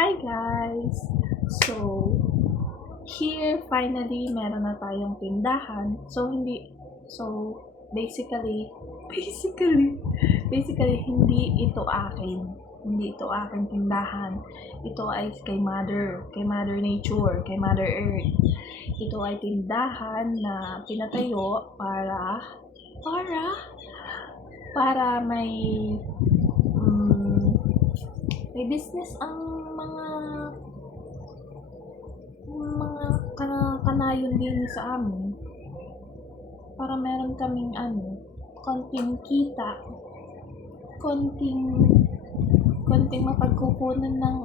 Hi guys! So, here finally meron na tayong tindahan. Basically, basically hindi ito akin. Hindi ito aking tindahan. Ito ay kay Mother Nature, kay Mother Earth. Ito ay tindahan na pinatayo para may business ang mga kanayon din sa amin, para meron kaming konting kita, konting mapagkukunan ng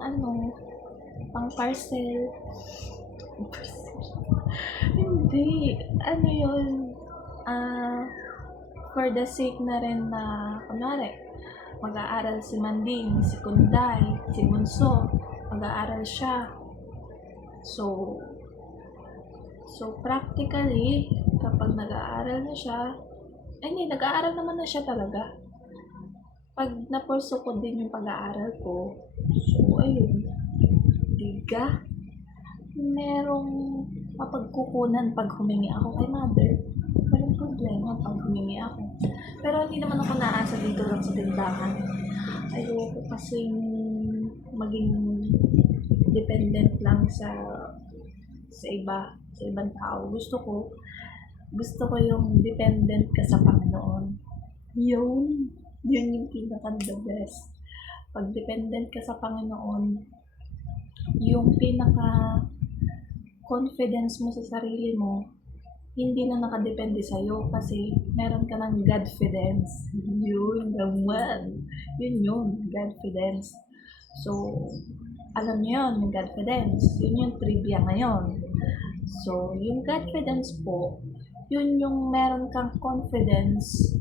pang parcel. Hindi, yun, for the sake na rin na, kunwari, mag-aaral si Manding, si Kunday, si Bunso, mag-aaral siya. So practically, kapag nag-aaral na siya, nag-aaral naman na siya talaga. Pag napurso ko din yung pag-aaral ko, so ayun, diga, merong mapagkukunan pag humingi ako kay Mother. Walang problema pag humingi ako. Pero hindi naman ako naasa dito lang sa tindahan. Ayoko kasing maging dependent lang sa ibang tao. Gusto ko yung dependent ka sa Panginoon. Yun yung pinaka-the best. Pag dependent ka sa Panginoon, yung pinaka-confidence mo sa sarili mo, hindi na nakadepende sa'yo kasi meron ka ng Godfidence. Yun naman. Yun, Godfidence. So, alam niyo yun, yung Godfidence. Yun yung trivia ngayon. So, yung Godfidence po, yun yung meron kang confidence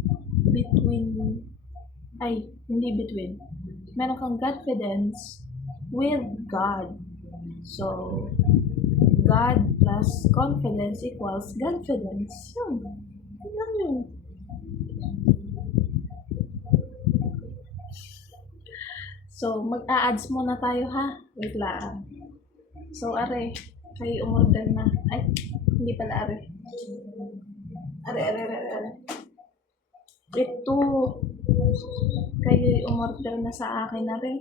meron kang Godfidence with God. So, God plus confidence equals Godfidence. Yun lang yun. So, mag-a-ads muna tayo ha. Wait lang. So, are, kayo umorder na. Ay, hindi pala are. Are. Ito. Kayo umorder na sa akin na rin.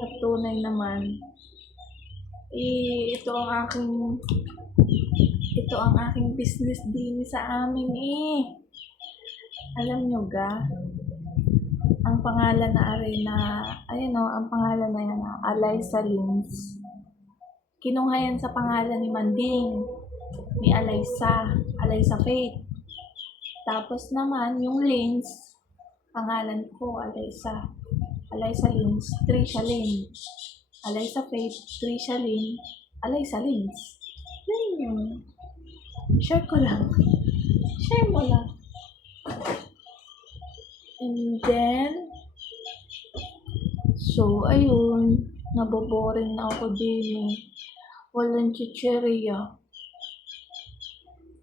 At tunay naman. Ito ang aking business din sa amin Alam nyo ga, ang pangalan na ang pangalan na yan, Alaysa Lins. Kinuha yan sa pangalan ni Manding, ni Alaysa Faith. Tapos naman, yung Lins, pangalan ko, Alaysa Lins, Trisha Lin. Alaysa Faith, Trisha Lin, Alaysa Lins. Yun. Share mo lang. And then, so, ayun, naboboring na ako din Walang chicheria.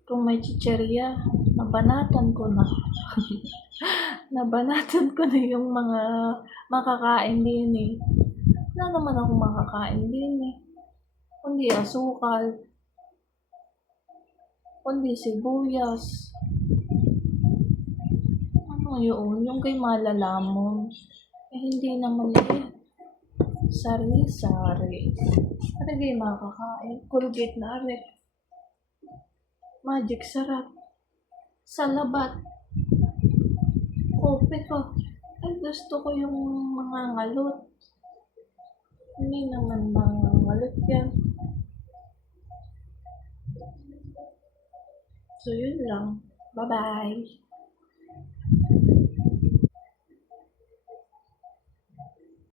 Kung may chicheria, nabanatan ko na. Nabanatan ko na yung mga makakain din Wala naman ako makakain din kundi asukal, kundi sibuyas. Yun? Yung kay Malalamon. Hindi naman sari-sari. Ano kayo makakain? Colgate na arit. Magic sarap. Salabat. Kope ko. Gusto ko yung mga ngalot. Hindi naman mga ngalot yan. So, yun lang. Bye-bye.